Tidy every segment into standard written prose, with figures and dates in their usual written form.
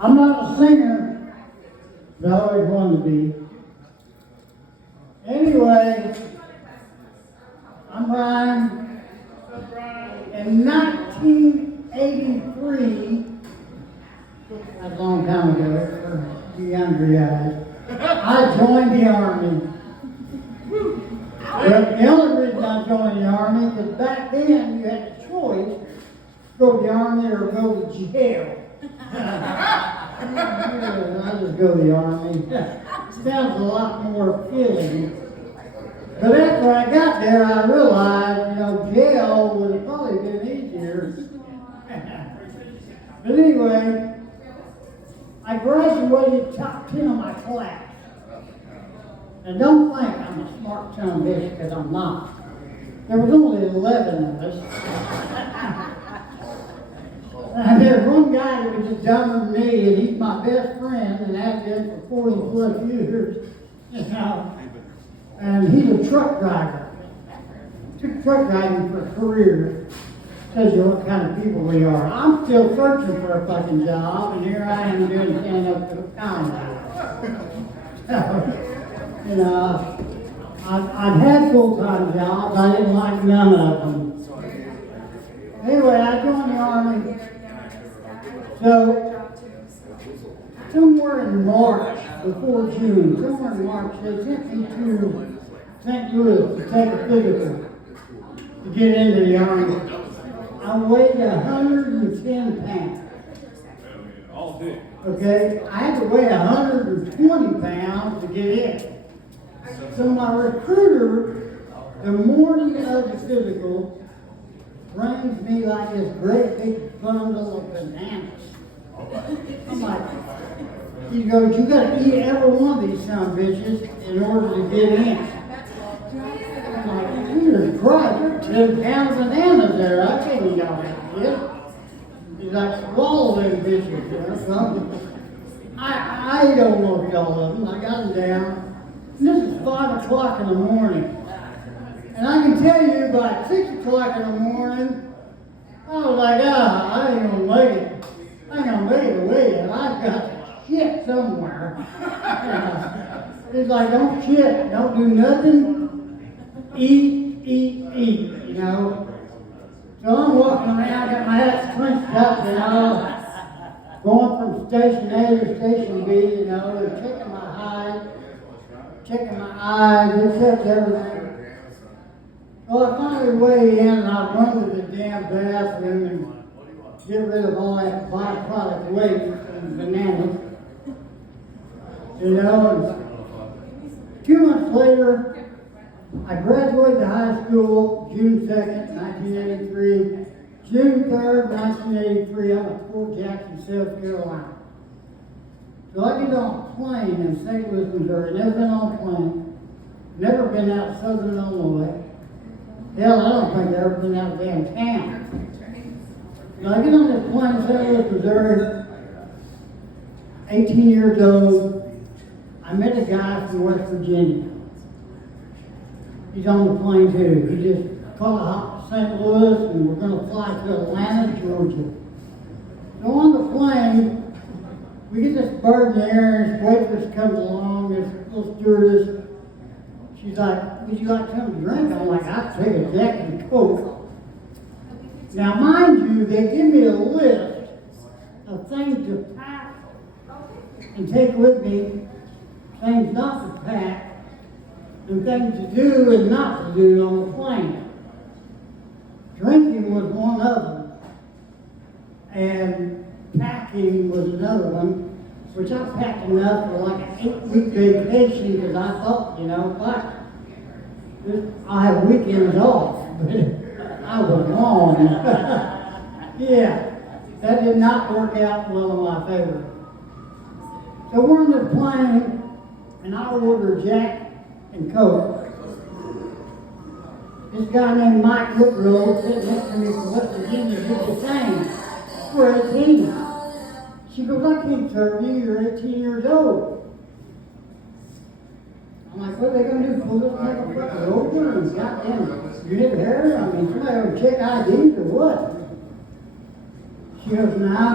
I'm not a singer, but I always wanted to be. Anyway, I'm Brian. In 1983, that's a long time ago for you younger guys, I joined the Army. But the only reason I joined the Army was back then you had a choice, go to the Army or go to jail. I just go to the Army. Sounds a lot more appealing. But after I got there, I realized, jail would have probably been easier. But anyway, I graduated top 10 of my class. And don't think I'm a smart son of a bitch, because I'm not. There was only 11 of us. And there's one guy that was just dumber than me, and he's my best friend, and has been for 40 plus years. And he's a truck driver. Took truck driving for a career. Tells you what kind of people we are. I'm still searching for a fucking job, and here I am doing stand-up comedy. I've had full-time jobs. I didn't like none of them. Anyway, I joined the Army. So, somewhere in March, before June, somewhere in March, they sent me to St. Louis to take a physical to get into the Army. I weighed 110 pounds. Okay? I had to weigh 120 pounds to get in. So my recruiter, the morning of the physical, brings me like this great big bundle of bananas. I'm like, he goes, you gotta eat every one of these son of bitches in order to get in. I'm like, Jesus Christ, there's 10 pounds of bananas there. I can't eat all that shit. He's like, swallow them bitches, So I ate almost all of them. I got them down. And this is 5 o'clock in the morning. And I can tell you by 6 o'clock in the morning, I was like, I ain't gonna make it. I ain't gonna make it away yet. I've got shit somewhere. It's like, don't shit, don't do nothing. Eat. So I'm walking around, got my ass clenched up, going from station A to station B, and checking my eyes, except everything. Well, I finally weighed in, and I run to the damn bathroom and get rid of all that byproduct waste and bananas. And 2 months later, I graduated high school June 2nd, 1983. June 3rd, 1983, I'm at Fort Jackson, South Carolina. So I get on a plane in St. Louis, Missouri. Never been on a plane. Never been out of Southern Illinois. Hell, I don't think I've ever been out of damn town. So I get on this plane in St. Louis, Missouri, 18 years old. I met a guy from West Virginia. He's on the plane too. He just caught a hop to St. Louis, and we're going to fly to Atlanta, Georgia. So on the plane, we get this bird in the air, and this waitress comes along, this little stewardess. She's like, would you like something to drink? I'm like, I'll take a Jack and Coke. Now, mind you, they give me a list of things to pack and take with me, things not to pack, and things to do and not to do on the plane. Drinking was one of them, and packing was another one, which I packed enough for like an 8-week vacation because I thought, fuck, I'll have weekends off. But I was wrong. Yeah, that did not work out well in my favor. So we're on the plane, and I order Jack and Coke. This guy named Mike Woodrow sitting next to me from West Virginia did the same. We're 18. She goes, I can't serve you, you're 18 years old. I'm like, what are they going to do? Pull this motherfucker over and goddamn, you never heard? Somebody going to check IDs or what? She goes, nah.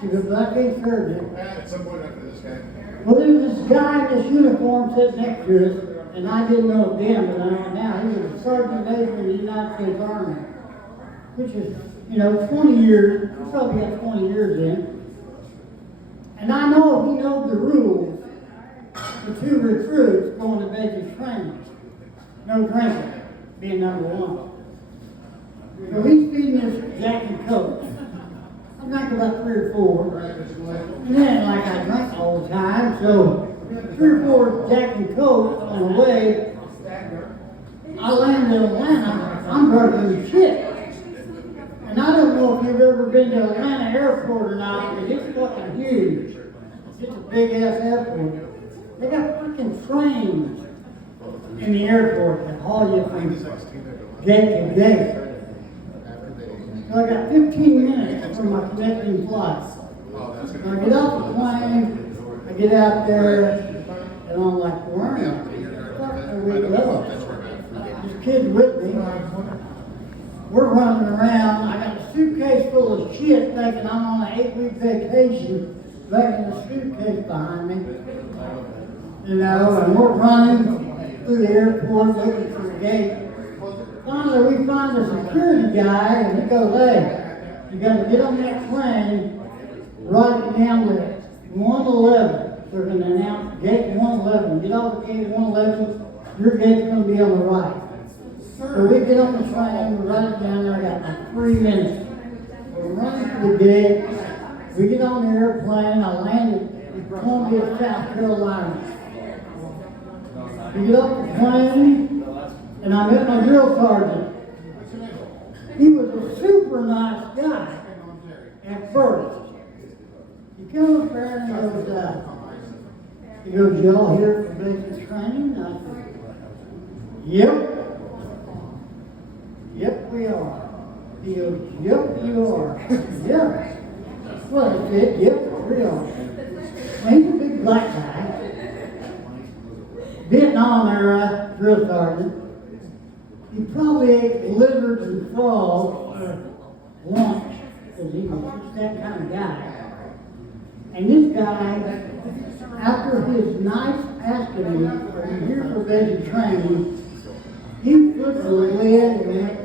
She goes, "Well, I can't serve it." At some point after this game. Well, there was this guy in this uniform sitting next to us, and I didn't know it then, but I know it now. He was a sergeant major in the United States Army, which is, 20 years. He probably got 20 years in. And I know he knows the rules for 2 recruits going to basic training. No drinking, being number 1. So he's feeding us Jack and Coke. I drank about 3 or 4. And then, like I drink all the time, so 3 or 4 Jack and Coke on the way. I landed in Atlanta. I'm burning shit. And I don't know if you've ever been to Atlanta Airport or not, but it's fucking huge. It's a big ass airport. They got fucking trains in the airport that haul you from gate to gate. So I got 15 minutes for my connecting flight. So I get off the plane, I get out there, and I'm like, where am I? This kid's with me. We're running around. I got a suitcase full of shit thinking I'm on an 8-week vacation, dragging the suitcase behind me. And we're running through the airport looking for the gate. Finally, we find a security guy, and he goes, "Hey, you got to get on that plane, write it down to 111. They're going to announce gate 111. Get off the gate 111. Your gate's going to be on the right." So we get on the train, we write it down there. I got like 3 minutes. We're running to the gate. We get on the airplane. I landed in Columbia, South Carolina. We get off the plane, and I met my drill sergeant. He was a super nice guy at first. He comes up there and he goes, "Y'all here for basic training?" I said, "Yep." "Yep, we are." He goes, "Yep, you are." "Yeah." Well, I said, "Yep, we are." Well, he's a big black guy. Vietnam era drill sergeant. He probably ate lizards and frogs for lunch, because he was just that kind of guy. And this guy, after his nice asking me, "Are you here for basic training?" he put the lid and went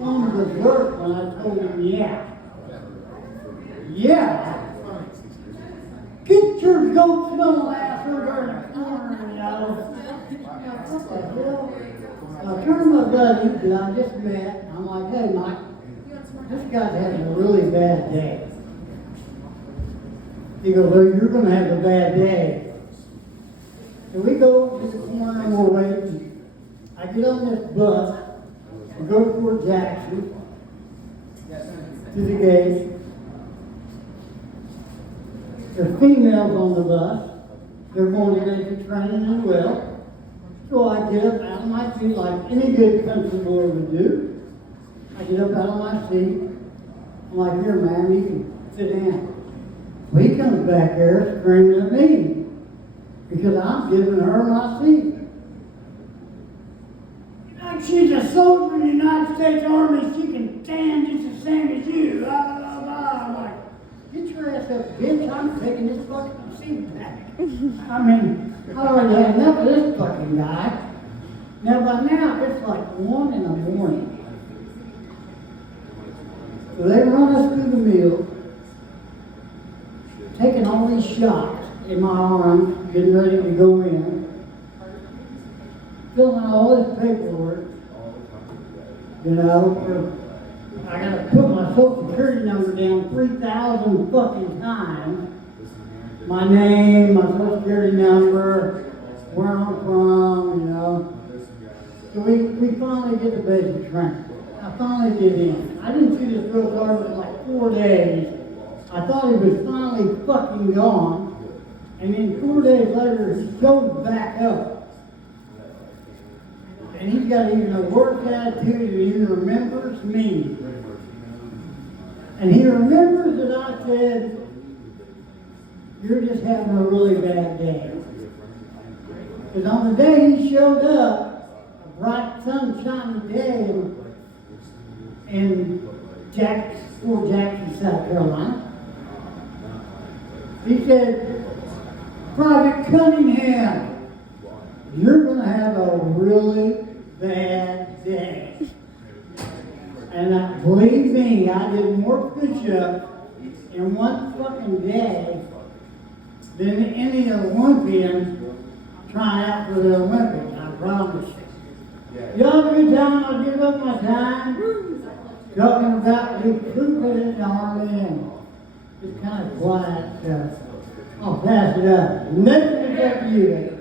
on berserk when I told him, "Yeah." "Yeah? Get your goat smell ass over in the corner, What the hell?" I turned to my buddy that I just met. I'm like, "Hey, Mike, this guy's having a really bad day." He goes, "Well, you're going to have a bad day." So we go to the corner and we're waiting. I get on this bus and go toward Jackson to the gate. There's females on the bus. They're going to basic training as well. So I get up out of my seat like any good country boy would do. I get up out of my seat. I'm like, "Here, ma'am, you can sit down." Well, he comes back there screaming at me because I'm giving her my seat. "She's a soldier in the United States Army. She can stand just the same as you." Blah, blah, blah. I'm like, "Get your ass up, bitch. I'm taking this fucking seat back." I mean, I already had enough of this fucking guy. Now, by now, it's like 1 in the morning. So they run us through the meal, taking all these shots in my arms, getting ready to go in, filling out all this paperwork. I gotta put my social security number down 3,000 fucking times. My name, my social security number, where I'm from, So we finally get to basic training. I finally get in. I didn't see this drill sergeant in like 4 days. I thought he was finally fucking gone. And then 4 days later, he shows back up. And he's got even a worse attitude, and he remembers me. And he remembers that I said, "You're just having a really bad day." Because on the day he showed up, a bright sunshiny day in Fort Jackson, South Carolina, He said, Private Cunningham, you're going to have a really bad day. And believe me, I did more push-ups in one fucking day than any Olympians trying out for the Olympics, I promise. Y'all have a good time, I'll give up my time talking about recruitment in the Army and just kind of quiet stuff. I'll pass it up. Next is up to you.